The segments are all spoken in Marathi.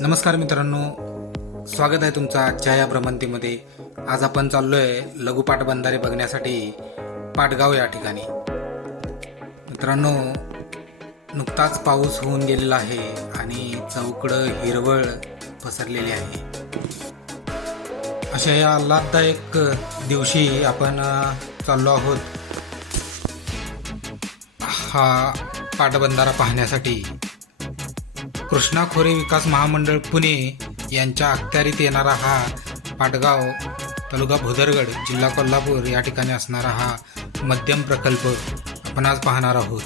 नमस्कार मित्रांनो, स्वागत आहे तुमचं आजच्या या भ्रमंतीमध्ये. आज आपण चाललोय लघुपाट बंधारे बघण्यासाठी पाटगाव या ठिकाणी. मित्रांनो, नुकताच पाऊस होऊन गेलेला आहे आणि चौकडं हिरवळ पसरलेली आहे. अशा या आल्हाददायक दिवशी आपण चाललो आहोत हा पाटबंधारा पाहण्यासाठी. कृष्णा खोरे विकास महामंडळ पुणे यांच्या अखत्यारीत येणारा हा पाटगाव, तालुका भुदरगड, जिल्हा कोल्हापूर या ठिकाणी असणारा हा मध्यम प्रकल्प आपण आज पाहणार आहोत.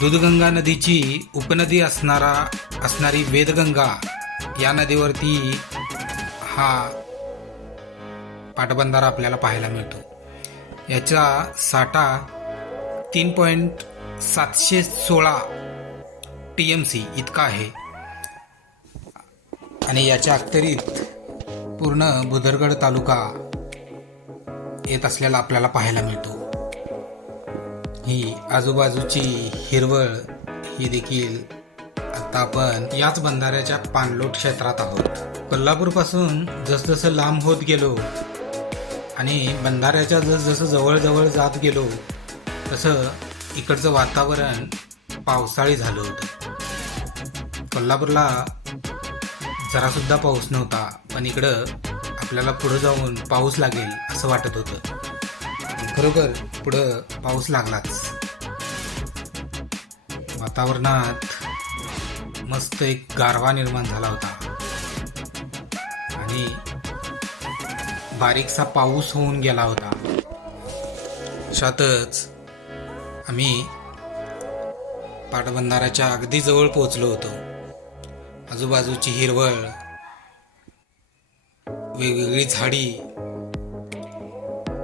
दूधगंगा नदीची उपनदी असणारी वेदगंगा या नदीवरती हा पाटबंधारा आपल्याला पाहायला मिळतो. याचा साठा 3.716 TMC इतका आहे आणि याच्या अखत्यारीत पूर्ण भुदरगड तालुका येत असलेला आपल्याला पाहायला मिळतो. ही आजूबाजूची हिरवळ ही देखील आता आपण याच बंधाऱ्याच्या पाणलोट क्षेत्रात आहोत. कोल्हापूरपासून जसजसं लांब होत गेलो आणि बंधाऱ्याच्या जसजसं जवळ जात गेलो तसं इकडचं वातावरण पावसाळी झालं होतं. कोल्हापूरला जरासुद्धा पाऊस नव्हता, पण इकडं आपल्याला पुढं जाऊन पाऊस लागेल असं वाटत होतं. खरोखर पुढं पाऊस लागलाच. वातावरणात मस्त एक गारवा निर्माण झाला होता आणि बारीकसा पाऊस होऊन गेला होता. अशातच आम्ही पाटबंधाऱ्याच्या अगदी जवळ पोहोचलो होतो. आजूबाजूची हिरवळ, वेगवेगळी झाडी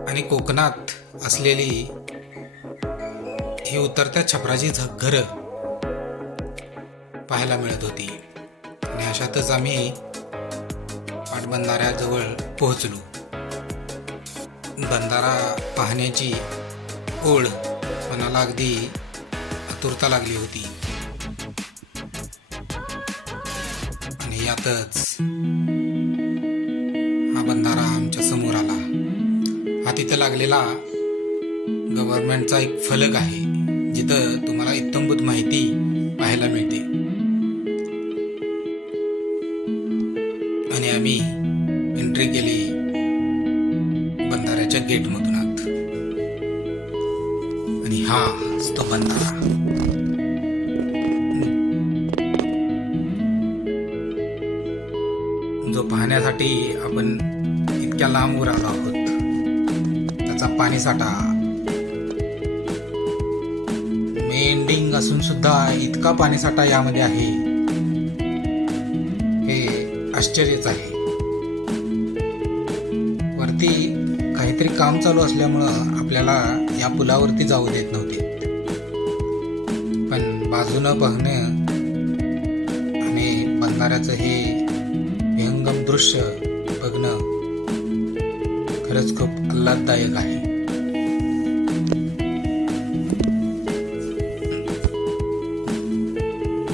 आणि कोकणात असलेली ही उतरत्या छपराची घरं पाहायला मिळत होती. आणि अशातच आम्ही पाटबंधाऱ्याजवळ पोहोचलो. बंधारा पाहण्याची ओढ मनाला अगदी आतुरता लागली होती. आणि यातच हा बंधारा आमच्या समोर आला. हा तिथं लागलेला गव्हर्नमेंटचा एक फलक आहे, जिथं तुम्हाला इत्थंभूत माहिती पाहायला मिळते. आणि आम्ही एंट्री केली बंधाऱ्याच्या गेटमधून आत. आणि हा तो बंधारा. जो पाहण्यासाठी आपण इतक्या लांब आलो आहोत, त्याचा पाणीसाठा मेंडिंग असून सुद्धा इतका पाणीसाठा यामध्ये आहे, हे आश्चर्यच आहे. वरती काहीतरी काम चालू असल्यामुळं आपल्याला या पुलावरती जाऊ देत नव्हते, पण बाजूनं बघणं आणि बंधाऱ्याचं हे विहंगम दृश्य बघणं खरंच खूप आल्हाददायक आहे.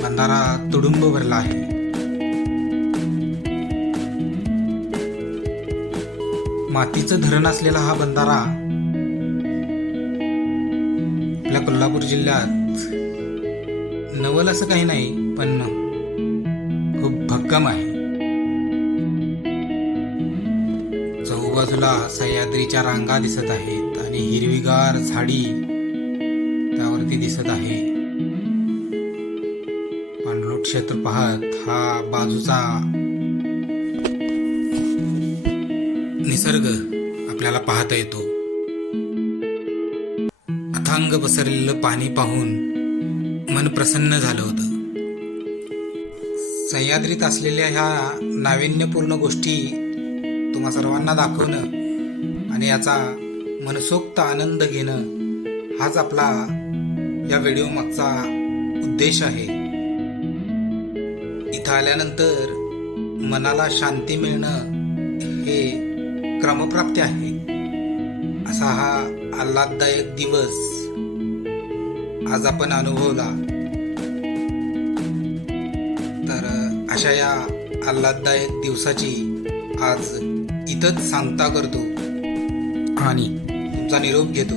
बंधारा तुडुंब भरला आहे. मातीचं धरण असलेला हा बंधारा आपल्या कोल्हापूर जिल्ह्यात नवल असं काही नाही, पण खूप भक्कम आहे. चहूबाजूला सह्याद्रीच्या रांगा दिसत आहेत आणि हिरवीगार झाडी त्यावरती दिसत आहे. पाणलोट क्षेत्र पाहत हा बाजूचा निसर्ग आपल्याला पाहता येतो. अथांग पसरलेलं पाणी पाहून मन प्रसन्न झालं होतं. सह्याद्रीत असलेल्या ह्या नाविन्यपूर्ण गोष्टी तुम्हा सर्वांना दाखवणं आणि याचा मनसोक्त आनंद घेणं हाच आपला या व्हिडिओ मागचा उद्देश आहे. इथं आल्यानंतर मनाला शांती मिळणं हे क्रमप्राप्ती आहे. असा हा आल्हाददायक दिवस आज आपण अनुभवला. तर अशा या आल्हाददायक दिवसाची आज इथंच सांगता करतो आणि तुमचा निरोप घेतो.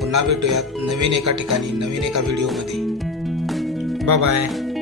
पुन्हा भेटूयात नवीन एका ठिकाणी, नवीन एका व्हिडिओमध्ये. Bye bye.